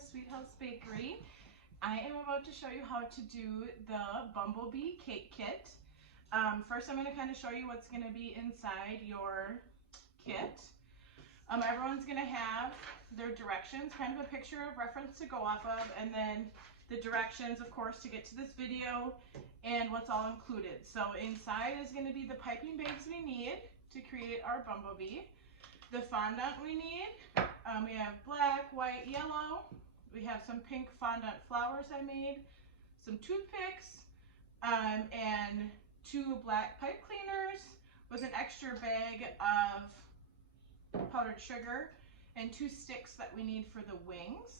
with Sweet House Bakery. I am about to show you how to do the Bumblebee Cake Kit. First I'm going to kind of show you what's going to be inside your kit. Everyone's going to have their directions, kind of a picture of reference to go off of, and then the directions, of course, to get to this video and what's all included. So inside is going to be the piping bags we need to create our Bumblebee. The fondant we need, we have black, white, yellow. We have some pink fondant flowers I made, some toothpicks, and 2 black pipe cleaners with an extra bag of powdered sugar and 2 sticks that we need for the wings.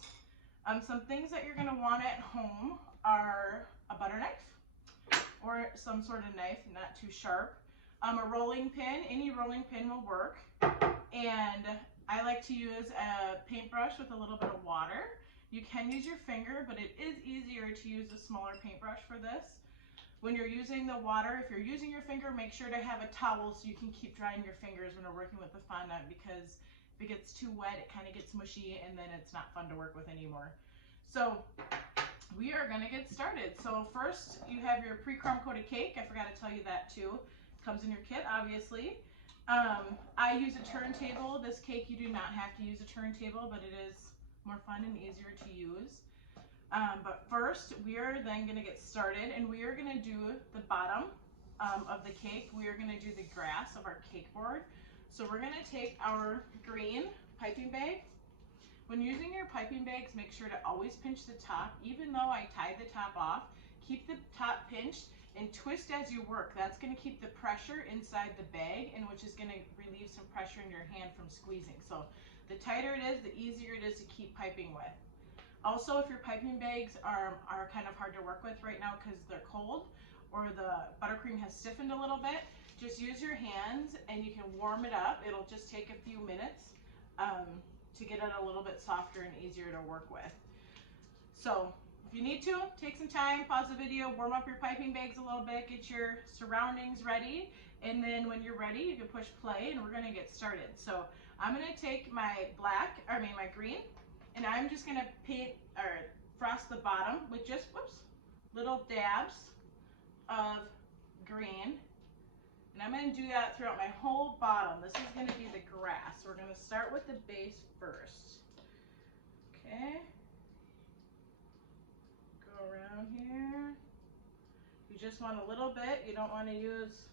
Some things that you're going to want at home are a butter knife or some sort of knife, not too sharp. A rolling pin, any rolling pin will work. And I like to use a paintbrush with a little bit of water. You can use your finger, but it is easier to use a smaller paintbrush for this. When you're using the water, if you're using your finger, make sure to have a towel so you can keep drying your fingers when you're working with the fondant, because if it gets too wet, it kind of gets mushy and then it's not fun to work with anymore. So we are going to get started. So first you have your pre-crumb coated cake. I forgot to tell you that too. Comes in your kit, obviously. I use a turntable. This cake, you do not have to use a turntable, but it is more fun and easier to use. But first, we are then going to get started, and we are going to do the bottom of the cake. We are going to do the grass of our cake board. So we're going to take our green piping bag. When using your piping bags, make sure to always pinch the top. Even though I tied the top off, keep the top pinched and twist as you work. That's going to keep the pressure inside the bag, and which is going to relieve some pressure in your hand from squeezing. So the tighter it is, the easier it is to keep piping with. Also, if your piping bags are kind of hard to work with right now because they're cold or the buttercream has stiffened a little bit, just use your hands and you can warm it up. It'll just take a few minutes to get it a little bit softer and easier to work with. So if you need to, take some time, pause the video, warm up your piping bags a little bit, get your surroundings ready, and then when you're ready, you can push play and we're gonna get started. So I'm gonna take my my green, and I'm just gonna paint or frost the bottom with just, little dabs of green. And I'm gonna do that throughout my whole bottom. This is gonna be the grass. We're gonna start with the base first. Okay. Go around here. You just want a little bit. You don't want to use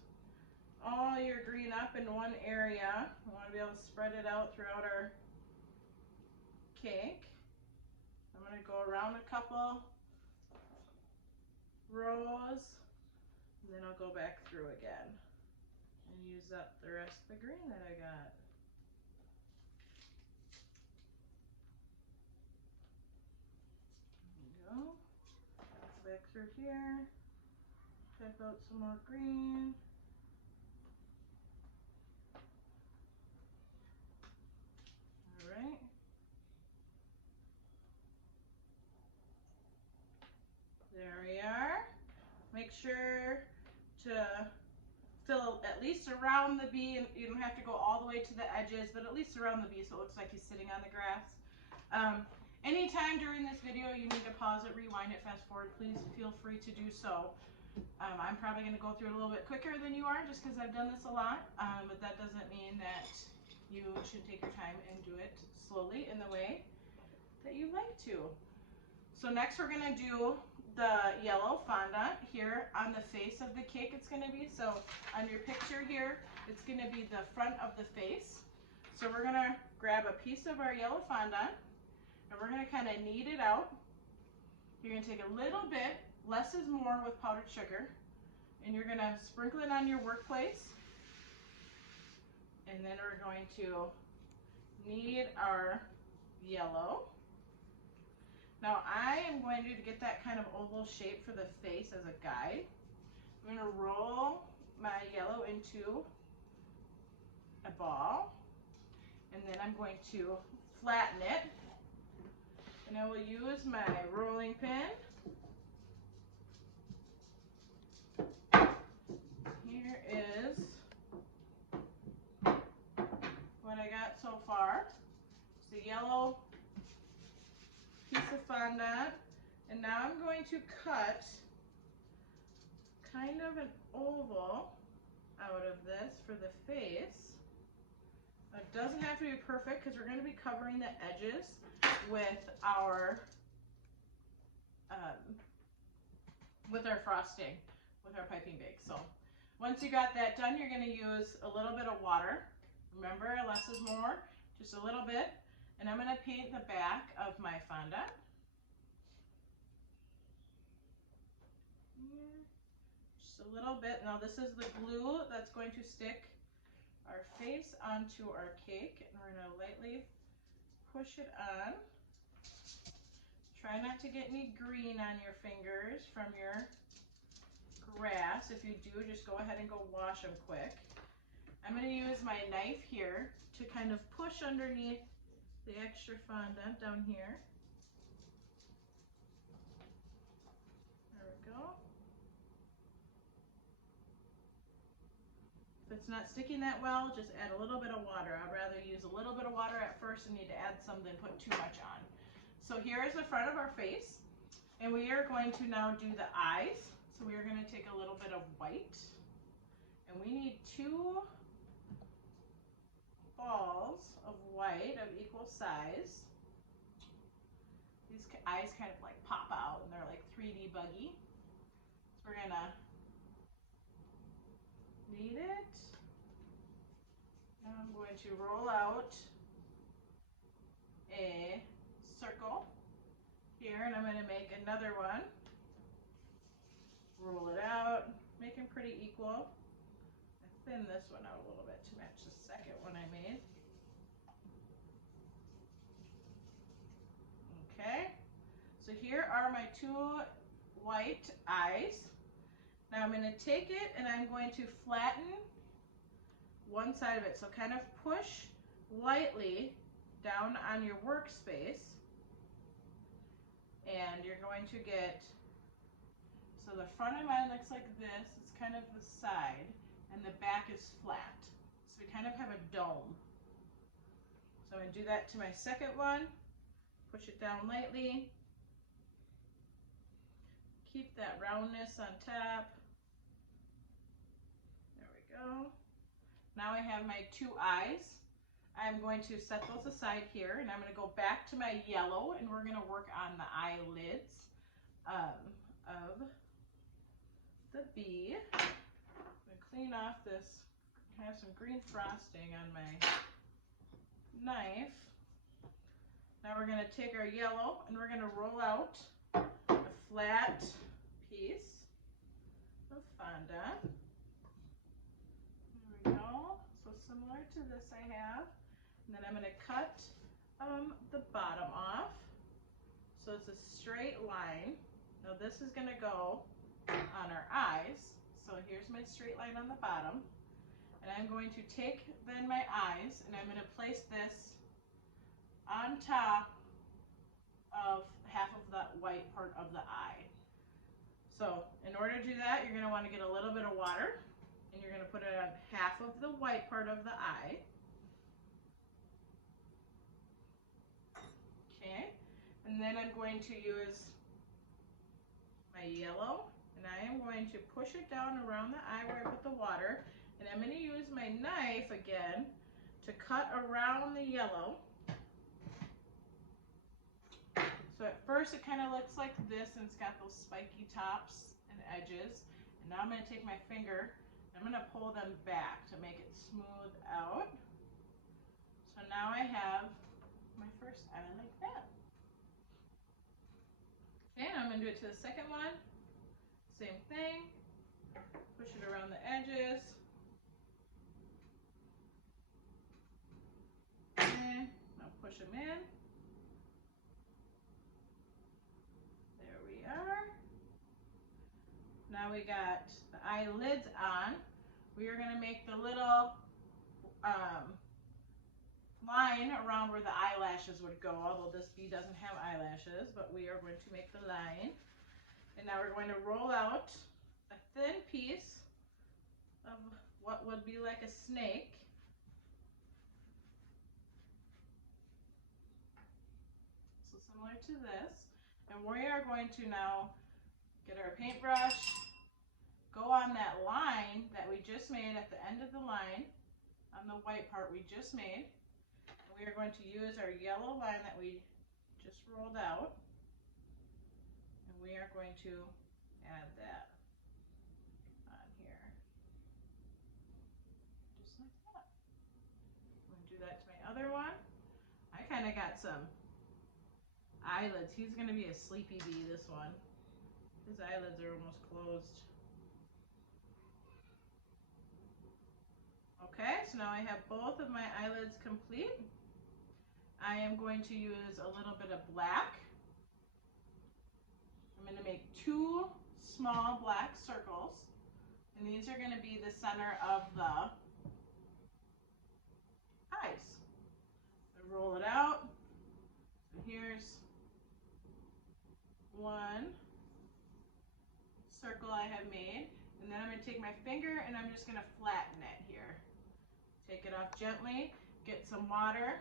all your green up in one area. We want to be able to spread it out throughout our cake. I'm going to go around a couple rows, and then I'll go back through again and use up the rest of the green that I got. There we go. Back through here, type out some more green. All right. There we are. Make sure to fill at least around the bee, and you don't have to go all the way to the edges, but at least around the bee so it looks like he's sitting on the grass. Anytime during this video you need to pause it, rewind it, fast forward, please feel free to do so. I'm probably going to go through it a little bit quicker than you are just because I've done this a lot, but that doesn't mean that you should take your time and do it slowly in the way that you like to. So next we're going to do the yellow fondant here on the face of the cake. It's going to be, so on your picture here, it's going to be the front of the face. So we're going to grab a piece of our yellow fondant, and we're going to kind of knead it out. You're going to take a little bit, less is more with powdered sugar, and you're going to sprinkle it on your workplace. And then we're going to knead our yellow. Now I am going to get that kind of oval shape for the face as a guide. I'm going to roll my yellow into a ball, and then I'm going to flatten it. And I will use my rolling pin. Here is what I got so far. It's the yellow piece of fondant. And now I'm going to cut kind of an oval out of this for the face. It doesn't have to be perfect because we're going to be covering the edges with our frosting, with our piping bag. So once you got that done, you're going to use a little bit of water. Remember, less is more, just a little bit. And I'm going to paint the back of my fondant. Just a little bit. Now this is the glue that's going to stick our face onto our cake, and we're going to lightly push it on. Try not to get any green on your fingers from your grass. If you do, just go ahead and go wash them quick. I'm going to use my knife here to kind of push underneath the extra fondant down here. There we go. If it's not sticking that well, just add a little bit of water. I'd rather use a little bit of water at first and need to add some than put too much on. So here is the front of our face, and we are going to now do the eyes. So we are going to take a little bit of white, and we need 2 balls of white of equal size. These eyes kind of like pop out, and they're like 3D buggy. So we're going to knead it. Now I'm going to roll out a circle here, and I'm going to make another one. Roll it out, make them pretty equal. I thin this one out a little bit to match the second one I made. Okay, so here are my 2 white eyes. Now I'm going to take it and I'm going to flatten one side of it. So kind of push lightly down on your workspace, and you're going to get, so the front of mine looks like this. It's kind of the side, and the back is flat. So we kind of have a dome. So I'm going to do that to my second one. Push it down lightly. Keep that roundness on top. There we go. Now I have my 2 eyes. I'm going to set those aside here, and I'm going to go back to my yellow, and we're going to work on the eyelids of the bee. I'm going to clean off this. I have some green frosting on my knife. Now we're going to take our yellow, and we're going to roll out a flat piece of fondant. There we go. So similar to this I have. And then I'm going to cut the bottom off. So it's a straight line. Now this is going to go on our eyes. So here's my straight line on the bottom. And I'm going to take then my eyes, and I'm going to place this on top of half of that white part of the eye. So in order to do that, you're going to want to get a little bit of water, and you're going to put it on half of the white part of the eye. Okay, and then I'm going to use my yellow, and I am going to push it down around the eye where I put the water, and I'm going to use my knife again to cut around the yellow. So at first it kind of looks like this, and it's got those spiky tops and edges. And now I'm going to take my finger, and I'm going to pull them back to make it smooth out. So now I have my first eye like that. Okay, now I'm going to do it to the second one. Same thing. Push it around the edges. Okay, now push them in. There we are. Now we got the eyelids on. We are going to make the little line around where the eyelashes would go, although this bee doesn't have eyelashes, but we are going to make the line. And now we're going to roll out a thin piece of what would be like a snake. So similar to this. And we are going to now get our paintbrush, go on that line that we just made at the end of the line, on the white part we just made. And we are going to use our yellow line that we just rolled out. And we are going to add that on here. Just like that. I'm going to do that to my other one. I kind of got some eyelids. He's going to be a sleepy bee, this one. His eyelids are almost closed. Okay, so now I have both of my eyelids complete. I am going to use a little bit of black. I'm going to make 2 small black circles, and these are going to be the center of the eyes. I roll it out. So here's one circle I have made, and then I'm going to take my finger and I'm just going to flatten it here. Take it off gently, get some water,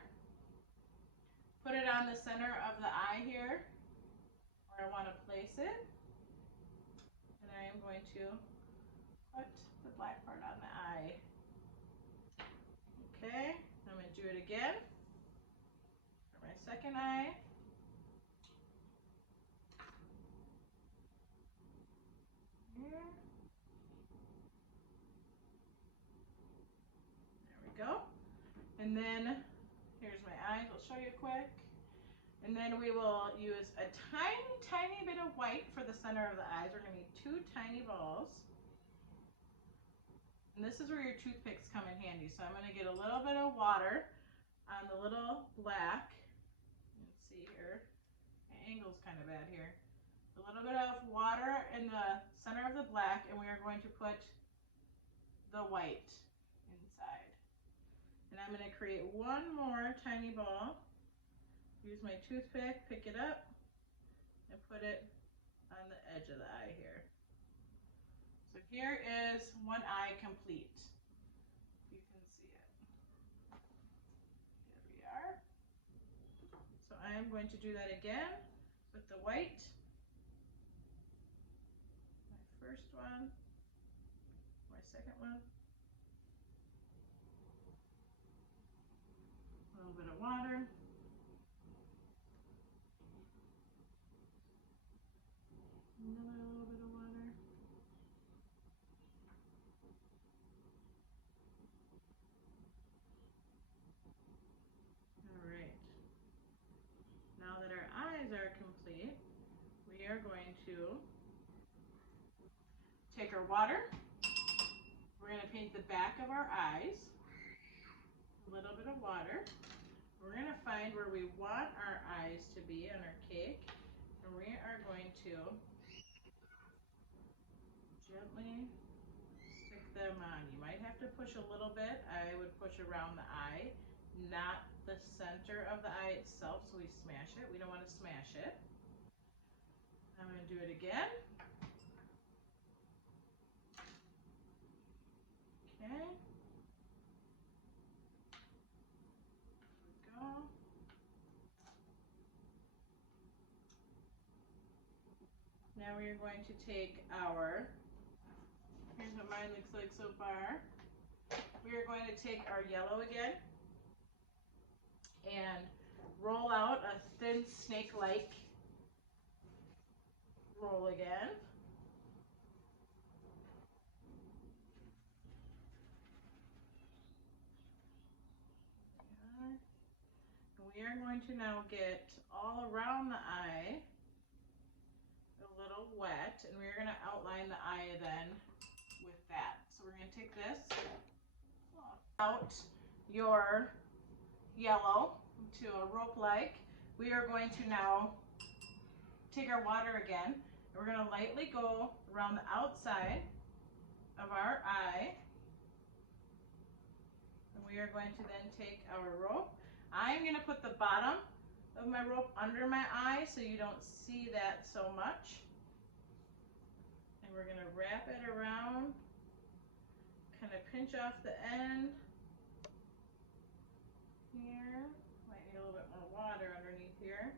put it on the center of the eye here where I want to place it, and I am going to put the black part on the eye. Okay, I'm going to do it again for my second eye. Here. There we go. And then here's my eyes. I'll show you quick. And then we will use a tiny, tiny bit of white for the center of the eyes. We're going to need 2 tiny balls. And this is where your toothpicks come in handy. So I'm going to get a little bit of water on the little black. Let's see here. My angle's kind of bad here. A little bit of water in the center of the black, and we are going to put the white inside. And I'm going to create one more tiny ball. Use my toothpick, pick it up, and put it on the edge of the eye here. So here is one eye complete. You can see it. There we are. So I am going to do that again with the white. My first one, my second one. A little bit of water. Another little bit of water. All right. Now that our eyes are complete, we are going to take our water. We're going to paint the back of our eyes. A little bit of water. We're going to find where we want our eyes to be on our cake, and we are going to gently stick them on. You might have to push a little bit. I would push around the eye, not the center of the eye itself, so we smash it. We don't want to smash it. I'm going to do it again. Okay. Go. Now we are going to take our, here's what mine looks like so far. We are going to take our yellow again and roll out a thin snake-like roll again. We are going to now get all around the eye a little wet, and we're going to outline the eye then with that. So we're going to take this out your yellow to a rope-like. We are going to now take our water again, and we're going to lightly go around the outside of our eye. And we are going to then take our rope. I'm going to put the bottom of my rope under my eye so you don't see that so much. And we're going to wrap it around, kind of pinch off the end here. Might need a little bit more water underneath here.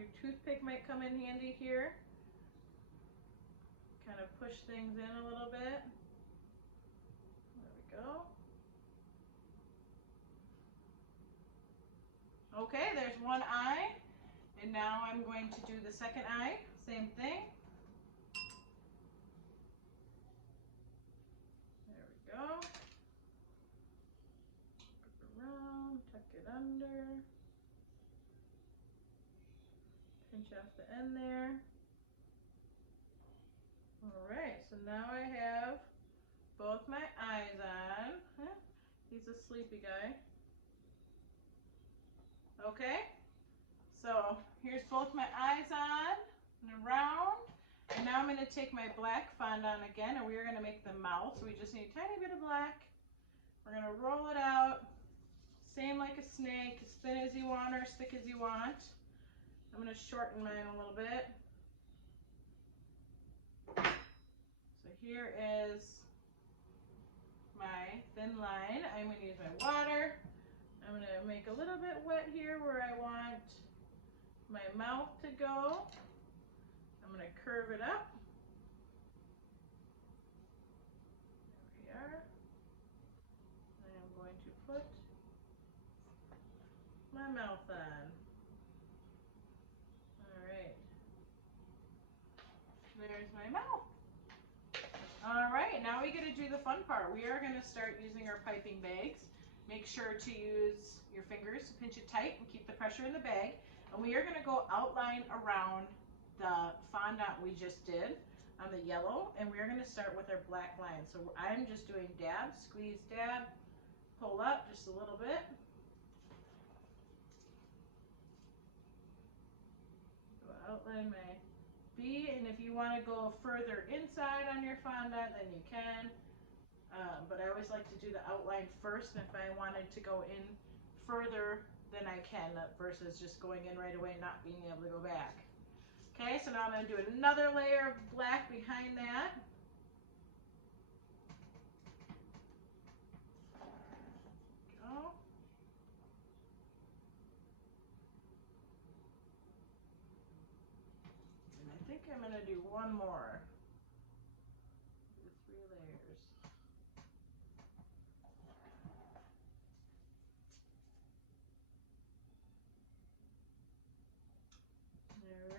Your toothpick might come in handy here. Kind of push things in a little bit. There we go. Okay, there's one eye. And now I'm going to do the second eye. Same thing. There we go. Go around, tuck it under. Pinch off the end there. Alright, so now I have both my eyes on. He's a sleepy guy. Okay, so here's both my eyes on and around. And now I'm going to take my black fondant again, and we're going to make the mouth. So we just need a tiny bit of black. We're going to roll it out, same like a snake, as thin as you want or as thick as you want. I'm going to shorten mine a little bit. So here is my thin line. I'm going to use my water. I'm going to make a little bit wet here where I want my mouth to go. I'm going to curve it up. There we are. And I'm going to put my mouth on. Alright. There's my mouth. Alright, now we get to do the fun part. We are going to start using our piping bags. Make sure to use your fingers to pinch it tight and keep the pressure in the bag. And we are going to go outline around the fondant we just did on the yellow, and we're going to start with our black line. So I'm just doing dab, squeeze, dab, pull up just a little bit. So outline my B, and if you want to go further inside on your fondant, then you can. But I always like to do the outline first, and if I wanted to go in further, then I can, versus just going in right away and not being able to go back. Okay, so now I'm going to do another layer of black behind that. Go. And I think I'm going to do one more. Do 3 layers.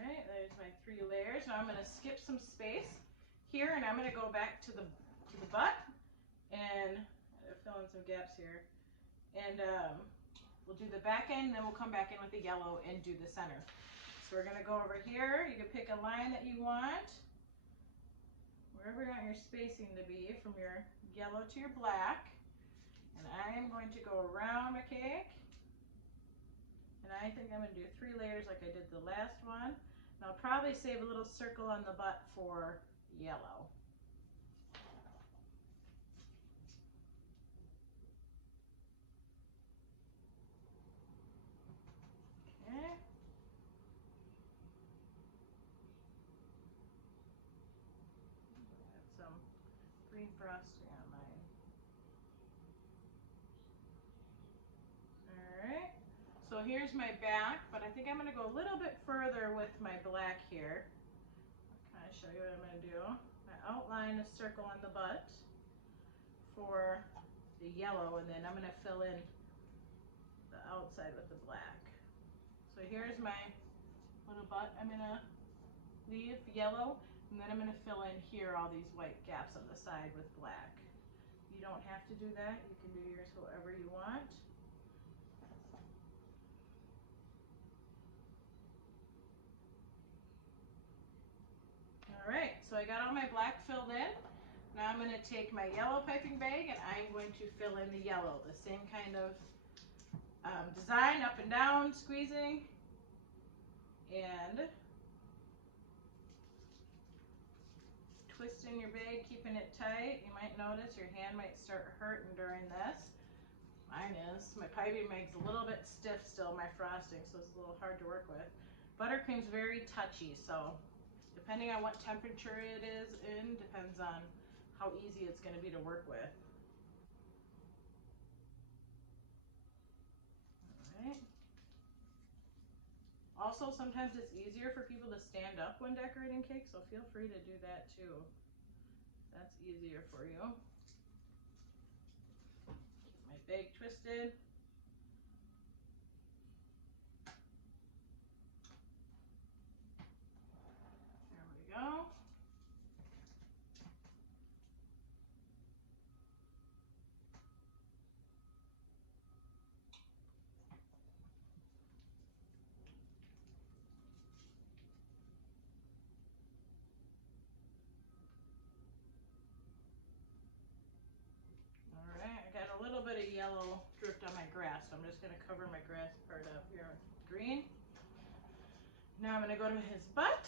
Alright, there's my 3 layers. Now I'm going to skip some space here, and I'm going to go back to the butt and fill in some gaps here. And we'll do the back end, then we'll come back in with the yellow and do the center. So we're going to go over here. You can pick a line that you want, wherever you want your spacing to be from your yellow to your black. And I am going to go around my cake. And I think I'm going to do 3 layers like I did the last one. And I'll probably save a little circle on the butt for yellow. Okay. Got some green frosting on mine. Alright. So here's my back, but I think I'm going to go a little bit further with my black here. I'll kind of show you what I'm going to do. I outline a circle on the butt for the yellow, and then I'm going to fill in the outside with the black. So here's my little butt. I'm going to leave yellow, and then I'm going to fill in here all these white gaps on the side with black. You don't have to do that. You can do yours however you want. Alright, so I got all my black filled in. Now I'm going to take my yellow piping bag, and I'm going to fill in the yellow. The same kind of design, up and down, squeezing, and twisting your bag, keeping it tight. You might notice your hand might start hurting during this. Mine is. My piping bag's a little bit stiff still, my frosting, so it's a little hard to work with. Buttercream's very touchy, so depending on what temperature it is in, depends on how easy it's going to be to work with. Alright. Also, sometimes it's easier for people to stand up when decorating cake, so feel free to do that too. That's easier for you. Keep my bag twisted. There we go. I got a little bit of yellow dripped on my grass, so I'm just going to cover my grass part up here with green. Now I'm going to go to his butt.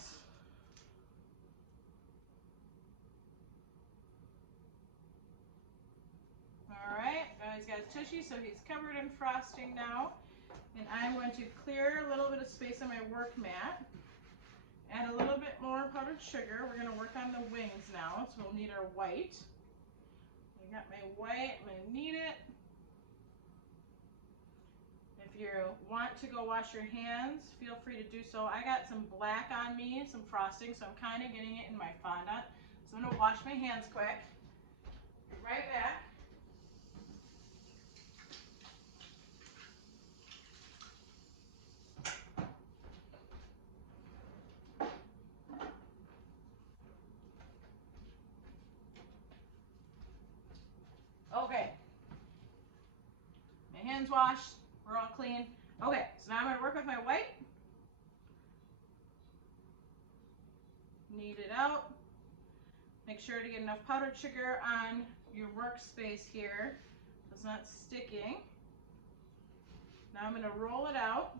Alright, now he's got his tushy, so he's covered in frosting now. And I'm going to clear a little bit of space on my work mat. Add a little bit more powdered sugar. We're going to work on the wings now, so we'll need our white. I got my white, I'm going to knead it. If you want to go wash your hands, feel free to do so. I got some black on me, some frosting, so I'm kind of getting it in my fondant. So I'm going to wash my hands quick. Be right back. Okay. My hands washed. We're all clean. Okay, so now I'm going to work with my white. Knead it out. Make sure to get enough powdered sugar on your workspace here so it's not sticking. Now I'm going to roll it out.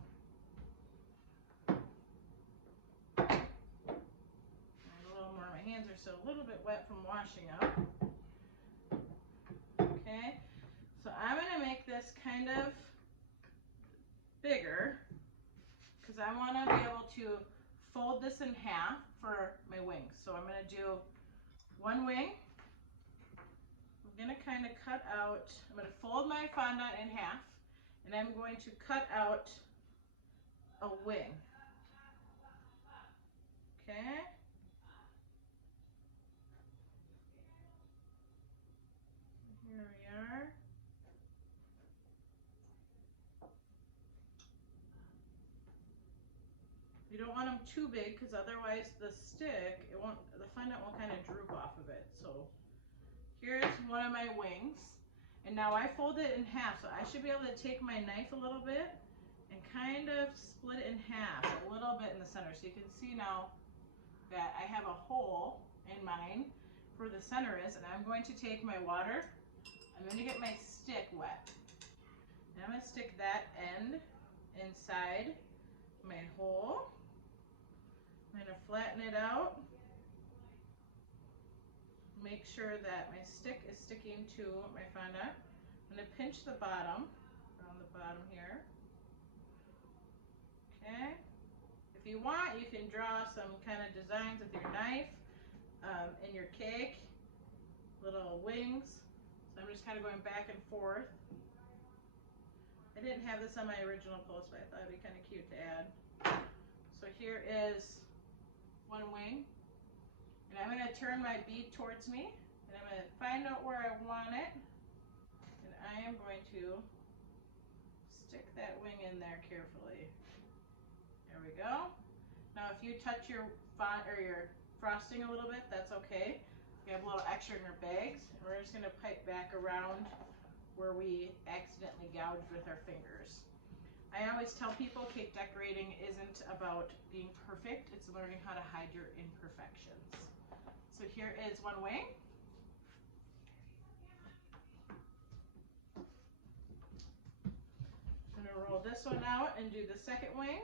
Add a little more. My hands are still a little bit wet from washing up. Okay, so I'm going to make this kind of bigger because I want to be able to fold this in half for my wings. So I'm going to do one wing. I'm going to kind of cut out, I'm going to fold my fondant in half, and I'm going to cut out a wing. Okay. Here we are. You don't want them too big because otherwise the fondant will kind of droop off of it. So here's one of my wings. And now I fold it in half, so I should be able to take my knife a little bit and kind of split it in half a little bit in the center. So you can see now that I have a hole in mine where the center is, and I'm going to take my water. I'm going to get my stick wet. And I'm going to stick that end inside my hole. I'm going to flatten it out. Make sure that my stick is sticking to my fondant. I'm going to pinch the bottom, around the bottom here. Okay. If you want, you can draw some kind of designs with your knife in your cake, little wings. So I'm just kind of going back and forth. I didn't have this on my original post, but I thought it'd be kind of cute to add. So here is one wing. And I'm going to turn my bead towards me, and I'm going to find out where I want it, and I am going to stick that wing in there carefully. There we go. Now if you touch your frosting a little bit, that's okay. You have a little extra in your bags, and we're just going to pipe back around where we accidentally gouged with our fingers. I always tell people cake decorating isn't about being perfect, it's learning how to hide your imperfections. So here is one wing. I'm going to roll this one out and do the second wing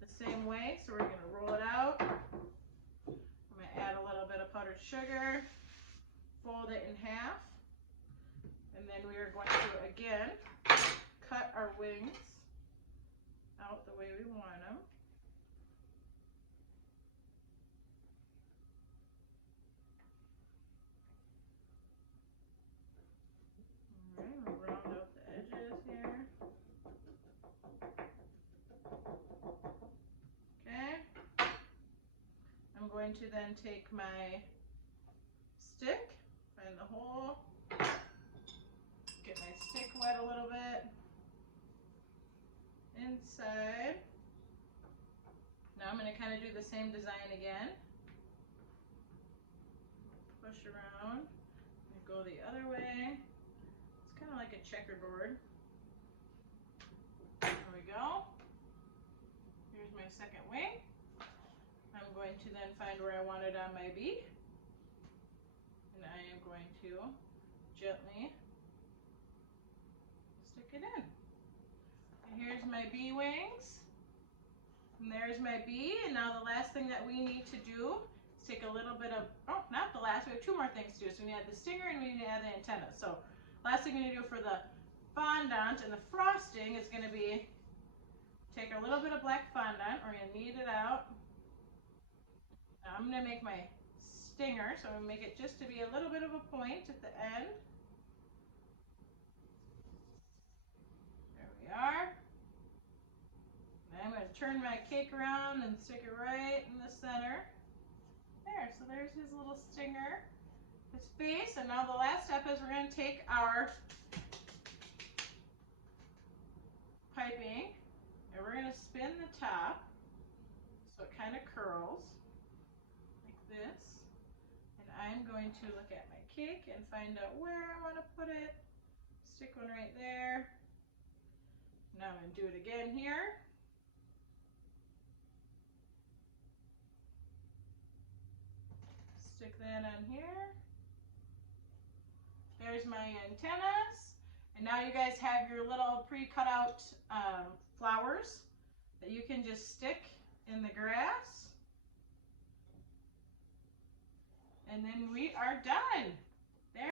the same way. So we're going to roll it out. I'm going to add a little bit of powdered sugar, fold it in half, and then we are going to again cut our wings out the way we want them. We'll round out the edges here. going to then take my stick, find the hole, get my stick wet a little bit inside. Now I'm going to kind of do the same design again. Push around and go the other way. It's kind of like a checkerboard. There we go. Here's my second wing. I'm going to then find where I want it on my bee. And I am going to gently stick it in. And here's my bee wings. And there's my bee. And now the last thing that we need to do is take a little bit of, oh, not the last, we have 2 more things to do. So we need to add the stinger and we need to add the antenna. So last thing we need to do for the fondant and the frosting is going to be take a little bit of black fondant. We're going to knead it out. Now I'm going to make my stinger, so I'm going to make it just to be a little bit of a point at the end. There we are. I'm going to turn my cake around and stick it right in the center. There, so there's his little stinger, his face. And now the last step is we're going to take our piping and we're going to spin the top so it kind of curls like this. And I'm going to look at my cake and find out where I want to put it. Stick one right there. Now I'm going to do it again here. Stick that on here. There's my antennas. And now you guys have your little pre-cut out flowers that you can just stick in the grass. And then we are done.